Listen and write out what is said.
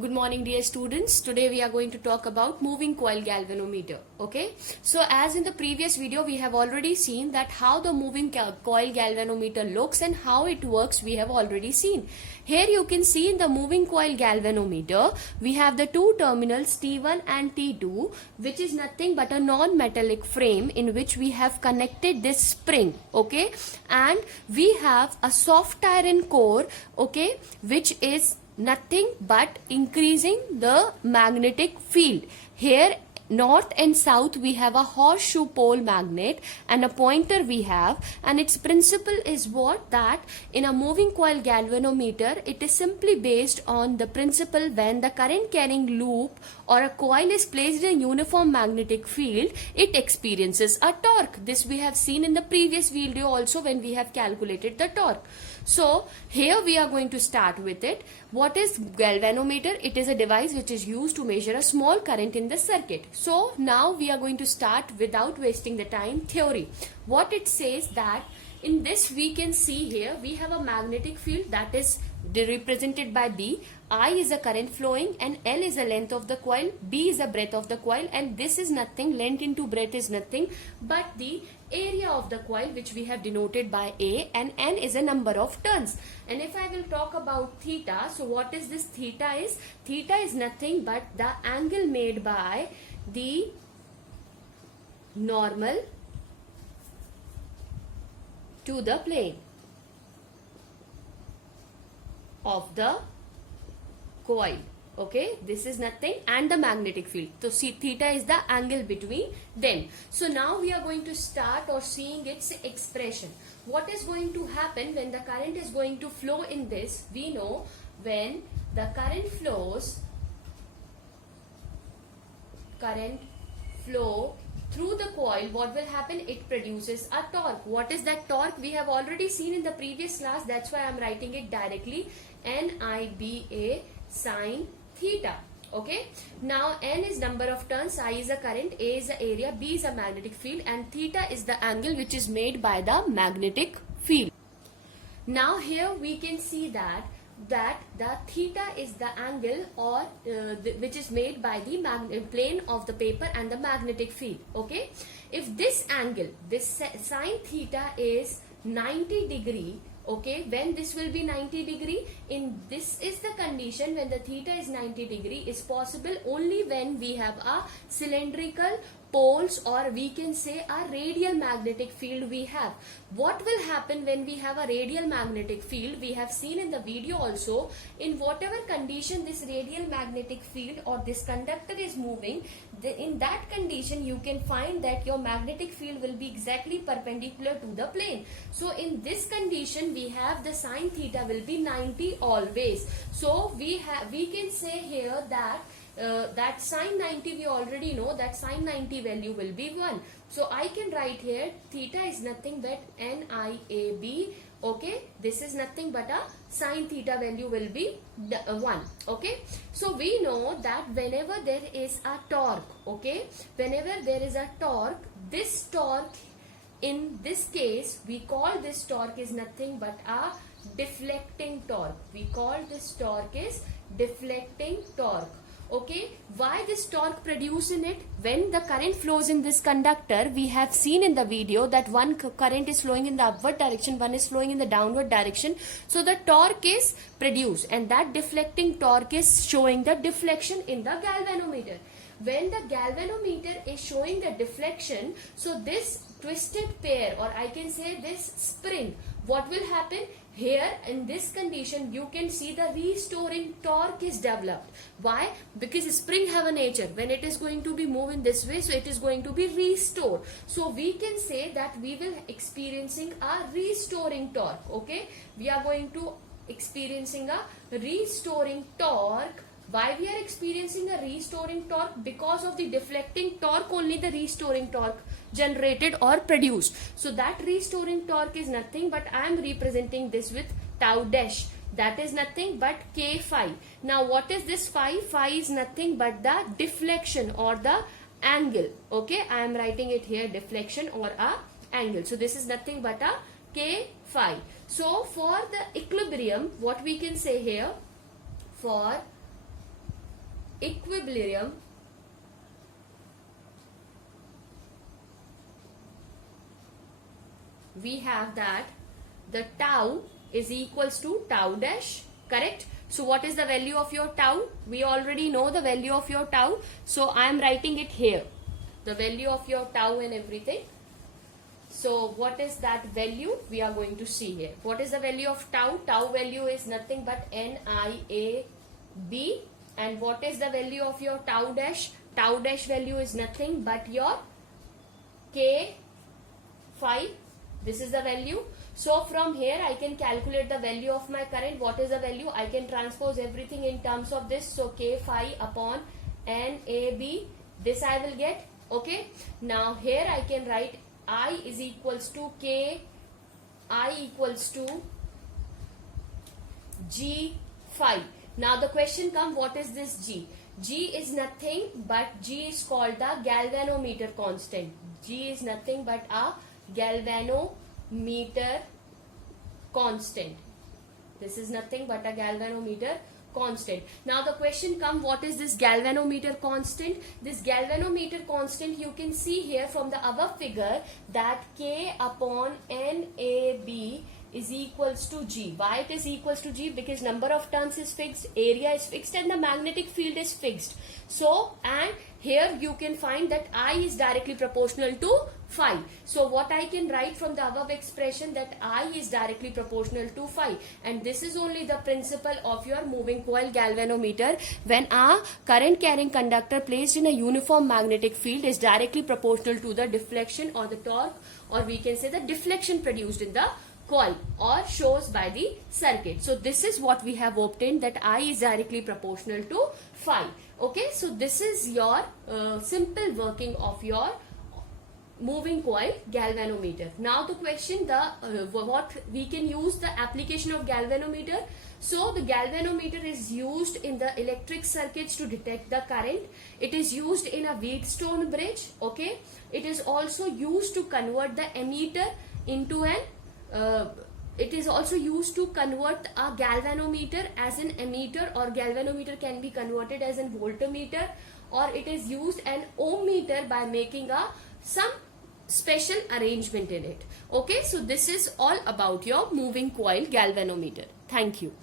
Good morning, dear students. Today we are going to talk about moving coil galvanometer. Okay. So as in the previous video, we have already seen that how the moving coil galvanometer looks and how it works. We have already seen. Here you can see in the moving coil galvanometer, we have the two terminals T1 and T2, which is nothing but a non-metallic frame in which we have connected this spring. Okay. And we have a soft iron core. Okay. Which is nothing but increasing the magnetic field. Here north and south we have a horseshoe pole magnet and a pointer we have, and its principle is what? That in a moving coil galvanometer it is simply based on the principle when the current carrying loop or a coil is placed in a uniform magnetic field, it experiences a torque. This we have seen in the previous video also when we have calculated the torque. So here we are going to start with it. What is galvanometer? It is a device which is used to measure a small current in the circuit. So now we are going to start without wasting the time theory. What it says that in this we can see here we have a magnetic field that is represented by B. I is a current flowing and L is the length of the coil, B is the breadth of the coil, and this is nothing, length into breadth is nothing but the area of the coil which we have denoted by A, and N is a number of turns. And if I will talk about theta, so what is this theta is? Theta is nothing but the angle made by the normal to the plane of the coil. Okay, this is nothing, and the magnetic field. So see, theta is the angle between them. So now we are going to start or seeing its expression. What is going to happen when the current is going to flow in this? We know when the current flows through the coil, what will happen? It produces a torque. What is that torque? We have already seen in the previous class. That's why I am writing it directly. NIBA sine theta. Okay. Now N is number of turns, I is a current, A is the area, B is a magnetic field, and theta is the angle which is made by the magnetic field. Now here we can see that the theta is the angle or which is made by the plane of the paper and the magnetic field. Okay. If this angle, this sine theta is 90 degree, okay, when this will be 90 degree, in this is the condition when the theta is 90 degree is possible only when we have a cylindrical poles, or we can say a radial magnetic field we have. What will happen when we have a radial magnetic field? We have seen in the video also, in whatever condition this radial magnetic field or this conductor is moving, in that condition you can find that your magnetic field will be exactly perpendicular to the plane. So in this condition we have the sine theta will be 90 always. So we can say here that that sine 90 we already know that sine 90 value will be 1. So I can write here theta is nothing but NIAB. Okay, this is nothing but a sine theta value will be 1. Okay, so we know that whenever there is a torque, okay, whenever there is a torque, this torque in this case we call this torque is nothing but a deflecting torque. We call this torque is deflecting torque. Okay, why this torque produced in it? When the current flows in this conductor, we have seen in the video that one current is flowing in the upward direction, one is flowing in the downward direction. So the torque is produced, and that deflecting torque is showing the deflection in the galvanometer. When the galvanometer is showing the deflection, so this twisted pair, or I can say this spring, what will happen? Here in this condition you can see the restoring torque is developed. Why? Because spring have a nature. When it is going to be moved in this way, so it is going to be restored. So we can say that we will experiencing a restoring torque. Okay, we are going to experiencing a restoring torque. Why we are experiencing a restoring torque? Because of the deflecting torque only the restoring torque generated or produced. So that restoring torque is nothing but I am representing this with tau dash. That is nothing but K phi. Now what is this phi? Phi is nothing but the deflection or the angle. Okay, I am writing it here deflection or a angle. So this is nothing but a K phi. So for the equilibrium, what we can say here, for equilibrium we have that the tau is equals to tau dash, correct? So what is the value of your tau? We already know the value of your tau, so I am writing it here, the value of your tau and everything. So what is that value? We are going to see here. What is the value of tau? Tau value is nothing but NIAB. And what is the value of your tau dash? Tau dash value is nothing but your K phi. This is the value. So from here I can calculate the value of my current. What is the value? I can transpose everything in terms of this. So K phi upon NAB. This I will get. Okay. Now here I can write I is equals to K. I equals to G phi. Now the question comes, what is this G? G is nothing but G is called the galvanometer constant. G is nothing but a galvanometer constant. This is nothing but a galvanometer constant. Now the question comes, what is this galvanometer constant? This galvanometer constant, you can see here from the above figure that K upon NAB is equals to G. Why it is equals to G? Because number of turns is fixed, area is fixed, and the magnetic field is fixed. So, and here you can find that I is directly proportional to phi. So what I can write from the above expression, that I is directly proportional to phi, and this is only the principle of your moving coil galvanometer. When a current carrying conductor placed in a uniform magnetic field is directly proportional to the deflection or the torque, or we can say the deflection produced in the coil or shows by the circuit. So this is what we have obtained, that I is directly proportional to phi. Okay, so this is your simple working of your moving coil galvanometer. Now the question, what we can use the application of galvanometer. So the galvanometer is used in the electric circuits to detect the current. It is used in a Wheatstone bridge. Okay, it is also used to convert the ammeter into an it is also used to convert a galvanometer as an ammeter, or galvanometer can be converted as an voltmeter, or it is used an ohm meter by making some special arrangement in it. Okay, so this is all about your moving coil galvanometer. Thank you.